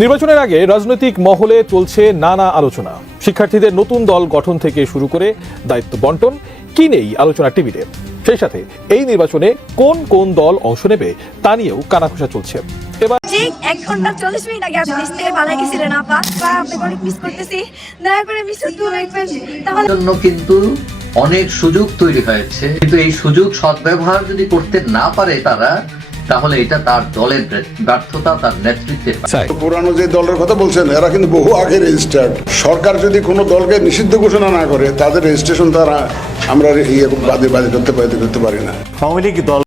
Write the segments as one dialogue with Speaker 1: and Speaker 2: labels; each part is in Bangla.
Speaker 1: নির্বাচনের আগে রাজনৈতিক মহলে চলছে নানা আলোচনা। শিক্ষার্থীদের নতুন দল গঠন থেকে শুরু করে দায়িত্ব বন্টন কি নেই আলোচনা টিভিতে? সেই সাথে এই নির্বাচনে কোন কোন দল অংশ নেবে তা নিয়েও কানাঘুষা চলছে। এবার
Speaker 2: এক ঘণ্টা চল্লিশ মিনিট আগে আপনি থেকে পালাই গেছিলেন আপা। বা অনেক মিস করতেছি। দয়া করে মিস করতে তাহলে
Speaker 3: কিন্তু অনেক সুযোগ তৈরি হয়েছে। কিন্তু এই সুযোগ সদ্ব্যবহার যদি করতে না পারে তারা তাহলে এটা তার দলের ব্যর্থতা তার নেতৃত্বের
Speaker 4: পুরানো যে দলের কথা বলছেন এরা কিন্তু বহু আগে রেজিস্টার্ড সরকার যদি কোনো দলকে নিষিদ্ধ ঘোষণা না করে তাদের রেজিস্ট্রেশন তারা আমরা ইয়ে বাদে বাদে করতে পারি করতে পারি না।
Speaker 5: আওয়ামী লীগ দল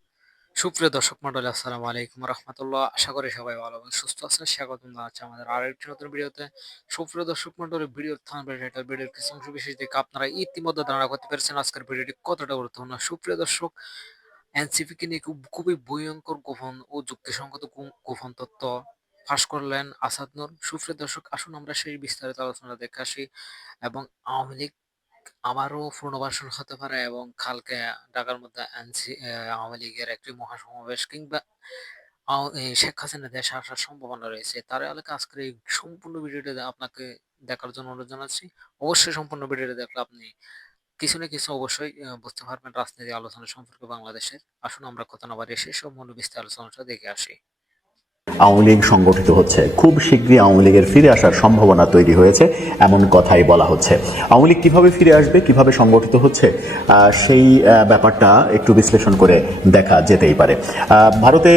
Speaker 6: সুপ্রিয় দর্শক মন্ডলী আসসালামু আলাইকুম রহমতুল্লাহ। আশা করি সবাই ভালো এবং সুস্থ আছেন স্বাগত জানাচ্ছি আমাদের আরেকটি নতুন ভিডিওতে। সুপ্রিয় দর্শক মন্ডলী ভিডিওর থানবে ভিডিওর কিছু অংশ বিশেষ দেখে আপনারা ইতিমধ্যে ধারণা করতে পেরেছেন। আজকের ভিডিওটি কতটা গুরুত্বপূর্ণ? সুপ্রিয় দর্শক এনসিপি কে নিয়ে খুব, খুবই ভয়ঙ্কর গোপন ও যুক্তিসঙ্গত গোপন তত্ত্ব ফাঁস করলেন আসাদ নূর। সুপ্রিয় দর্শক, আসুন আমরা সেই বিস্তারিত আলোচনা দেখে আসি এবং আওয়ামী লীগ আবারও পুনর্বাসন হতে পারে এবং কালকে ঢাকার মধ্যে এনসি আওয়ামী লীগের একটি মহাসমাবেশ কিংবা শেখ হাসিনা দেশে আসার সম্ভাবনা রয়েছে। তার এলাকা আজকের এই সম্পূর্ণ ভিডিওটা আপনাকে দেখার জন্য অনুরোধ জানাচ্ছি। অবশ্যই সম্পূর্ণ ভিডিওটা দেখলে আপনি কিছু না কিছু অবশ্যই বুঝতে পারবেন রাজনীতি আলোচনা সম্পর্কে বাংলাদেশের। আসুন আমরা কথা না বাড়িয়ে সব মূল্য বিস্তার আলোচনাটা দেখে আসি।
Speaker 5: আওয়ামী লীগ সংগঠিত হচ্ছে। খুব শীঘ্রই আওয়ামী লীগের ফিরে আসার সম্ভাবনা তৈরি হয়েছে, এমন কথাই বলা হচ্ছে। আওয়ামী লীগ কীভাবে ফিরে আসবে, কীভাবে সংগঠিত হচ্ছে সেই ব্যাপারটা একটু বিশ্লেষণ করে দেখা যেতেই পারে। ভারতে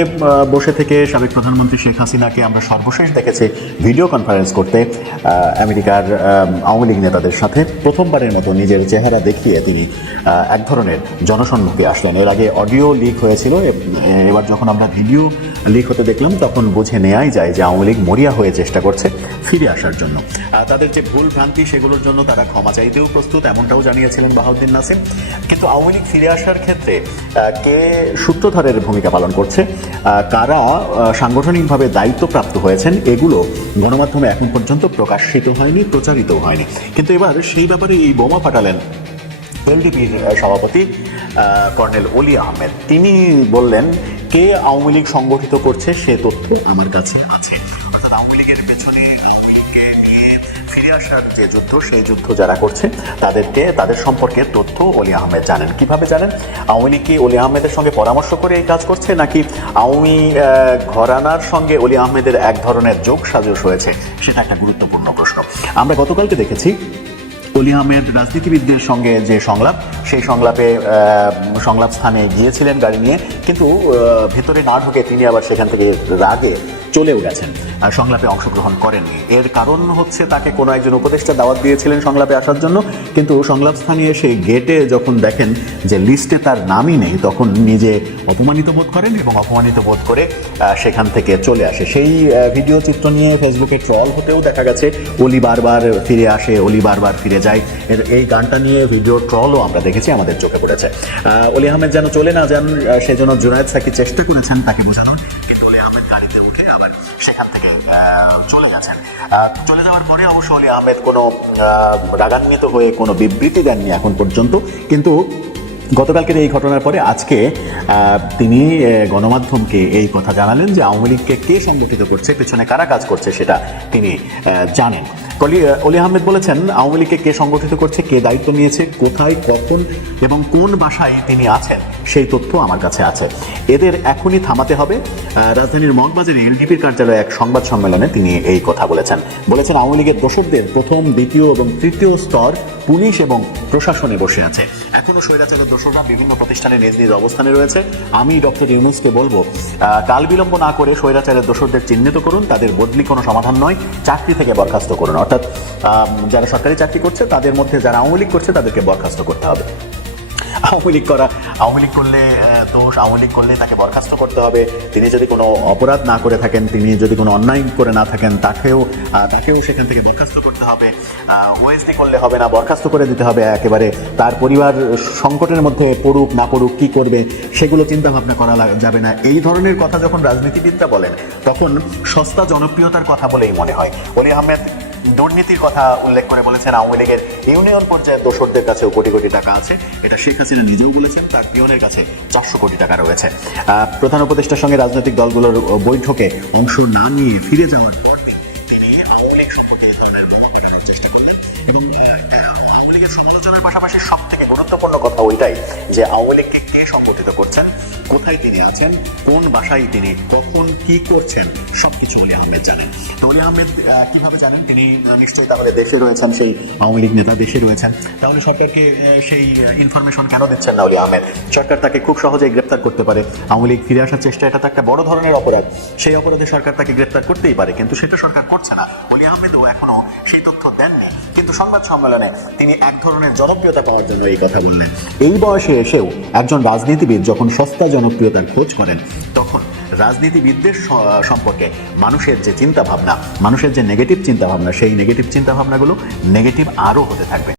Speaker 5: বসে থেকে সাবেক প্রধানমন্ত্রী শেখ হাসিনাকে আমরা সর্বশেষ দেখেছি ভিডিও কনফারেন্স করতে আমেরিকার আওয়ামী লীগ নেতাদের সাথে। প্রথমবারের মতো নিজের চেহারা দেখিয়ে তিনি এক ধরনের জনসম্মুখে আসলেন। এর আগে অডিও লিক হয়েছিল এবার যখন আমরা ভিডিও লিক হতে দেখলাম, তখন বুঝে নেওয়াই যায় যে আওয়ামী লীগ মরিয়া হয়ে চেষ্টা করছে ফিরে আসার জন্য। তাদের যে ভুল ভ্রান্তি, সেগুলোর জন্য তারা ক্ষমা চাইতেও প্রস্তুত, এমনটাও জানিয়েছিলেন বাহাউদ্দিন নাসিম। কিন্তু আওয়ামী লীগ ফিরে আসার ক্ষেত্রে কে সূত্রধারের ভূমিকা পালন করছে? কারা সাংগঠনিকভাবে দায়িত্বপ্রাপ্ত হয়েছেন? এগুলো গণমাধ্যমে এখন পর্যন্ত প্রকাশিত হয়নি প্রচারিত হয়নি। কিন্তু এবার সেই ব্যাপারে এই বোমা ফাটালেন এলডিপির সভাপতি কর্নেল অলি আহমেদ। তিনি বললেন কে আওয়ামী লীগ সংগঠিত করছে সে তথ্য আমার কাছে আছে। আওয়ামী লীগের পেছনে যে যুদ্ধ, সেই যুদ্ধ যারা করছে, তাদেরকে, তাদের সম্পর্কে তথ্য অলি আহমেদ জানেন। কীভাবে জানেন? আওয়ামী লীগ কি অলি আহমেদের সঙ্গে পরামর্শ করে এই কাজ করছে, নাকি আওয়ামী ঘরানার সঙ্গে অলি আহমেদের এক ধরনের যোগ সাজস হয়েছে? সেটা একটা গুরুত্বপূর্ণ প্রশ্ন। আমরা গতকালকে দেখেছি অলি আহমেদ রাজনীতিবিদদের সঙ্গে যে সংলাপ, সেই সংলাপে সংলাপ স্থানে গিয়েছিলেন গাড়ি নিয়ে। কিন্তু ভেতরে না ঢুকে তিনি আবার সেখান থেকে রাগে চলেও গেছেন সংলাপে অংশগ্রহণ করেননি এর কারণ হচ্ছে তাকে কোনো একজন উপদেষ্টা দাওয়াত দিয়েছিলেন সংলাপে আসার জন্য, কিন্তু সংলাপ স্থানে এসে গেটে যখন দেখেন যে লিস্টে তার নামই নেই, তখন নিজে অপমানিত বোধ করেন এবং অপমানিত বোধ করে সেখান থেকে চলে আসে। সেই ভিডিও চিত্র নিয়ে ফেসবুকে ট্রল হতেও দেখা গেছে, অলি বারবার ফিরে আসে, অলি বারবার ফিরে যায়। এর এই গানটা নিয়ে ভিডিও ট্রলও আমরা দেখেছি, আমাদের চোখে পড়েছে। অলি আহমেদ যেন চলে না যান সেজন্য জুনায়দ সাকি চেষ্টা করেছেন তাকে বোঝানোর। আহমেদ গাড়িতে উঠে আবার সেখান থেকে চলে গেছেন চলে যাওয়ার পরে অবশ্য অলি আহমেদ কোনো রাগান্বিত হয়ে কোনো বিবৃতি দেননি এখন পর্যন্ত। কিন্তু গতকালকের এই ঘটনার পরে আজকে তিনি গণমাধ্যমকে এই কথা জানালেন যে আওয়ামী লীগকে কে সংগঠিত করছে, পেছনে কারা কাজ করছে সেটা তিনি জানেন। অলি আহমেদ বলেছেন, আওয়ামী লীগকে কে সংগঠিত করছে, কে দায়িত্ব নিয়েছে, কোথায়, কখন এবং কোন বাসায় তিনি আছেন, সেই তথ্য আমার কাছে আছে। এদের এখনই থামাতে হবে। রাজধানীর মগবাজারে এলডিপির কার্যালয়ে এক সংবাদ সম্মেলনে তিনি এই কথা বলেছেন। বলেছেন, আওয়ামী লীগের দোষকদের প্রথম, দ্বিতীয় এবং তৃতীয় স্তর পুলিশ এবং প্রশাসনে বসে আছে। এখনও স্বৈরাচারের দোষরা বিভিন্ন প্রতিষ্ঠানে নিজ নিজ অবস্থানে রয়েছে। আমি ডক্টর ইউনুসকে বলব কাল বিলম্ব না করে স্বৈরাচারের দোষরদের চিহ্নিত করুন, তাদের বদলি কোনো সমাধান নয়, চাকরি থেকে বরখাস্ত করুন। অর্থাৎ যারা সরকারি চাকরি করছে, তাদের মধ্যে যারা আওয়ামী লীগ করছে, তাদেরকে বরখাস্ত করতে হবে। আওয়ামী লীগ করা, আওয়ামী লীগ করলে দোষ, আওয়ামী লীগ করলে তাকে বরখাস্ত করতে হবে। তিনি যদি কোনো অপরাধ না করে থাকেন, তিনি যদি কোনো অন্যায় করে না থাকেন, তাকেও তাকেও সেখান থেকে বরখাস্ত করতে হবে। ওএসডি করলে হবে না, বরখাস্ত করে দিতে হবে একেবারে। তার পরিবার সংকটের মধ্যে পড়ুক, না পড়ুক, কি করবে, সেগুলো চিন্তা ভাবনা করা যাবে না। এই ধরনের কথা যখন রাজনীতিবিদরা বলেন, তখন সস্তা জনপ্রিয়তার কথা বলেই মনে হয়। অলি আহমেদ দুর্নীতির কথা উল্লেখ করে বলেছেন আওয়ামী লীগের ইউনিয়ন পর্যায়ের দোষরদের কাছেও কোটি কোটি টাকা আছে। এটা শেখ হাসিনা নিজেও বলেছেন, তার পিয়নের কাছে চারশো কোটি টাকা রয়েছে। প্রধান উপদেষ্টার সঙ্গে রাজনৈতিক দলগুলোর বৈঠকে অংশ না নিয়ে ফিরে যাওয়ার পর সমালোচনার পাশাপাশি সব থেকে গুরুত্বপূর্ণ কথা ওইটাই যে আওয়ামী লীগকে কে সংগঠিত করছেন, কোথায় তিনি আছেন, কোন বাসায় তিনি কখন কি করছেন, সবকিছু অলি আহমেদ জানেন। তো অলি আহমেদ কীভাবে জানেন? তিনি নিশ্চয়ই তাহলে দেশে রয়েছেন, সেই আওয়ামী লীগ নেতা দেশে রয়েছেন। তাহলে সরকারকে সেই ইনফরমেশন কেন দিচ্ছেন না অলি আহমেদ? সরকার তাকে খুব সহজেই গ্রেপ্তার করতে পারে। আওয়ামী লীগ ফিরে আসার চেষ্টা, এটা তো একটা বড় ধরনের অপরাধ। সেই অপরাধে সরকার তাকে গ্রেপ্তার করতেই পারে, কিন্তু সেটা সরকার করছে না। অলি আহমেদও এখনও সেই তথ্য দেননি। কিন্তু সংবাদ সম্মেলনে তিনি এক ধরনের জনপ্রিয়তা পাওয়ার জন্য এই কথা বললেন। এই বয়সে এসেও একজন রাজনীতিবিদ যখন সস্তা জনপ্রিয়তার খোঁজ করেন, তখন রাজনীতিবিদদের সম্পর্কে মানুষের যে চিন্তাভাবনা, মানুষের যে নেগেটিভ চিন্তা ভাবনা সেই নেগেটিভ চিন্তা ভাবনাগুলো নেগেটিভ আরও হতে থাকবে।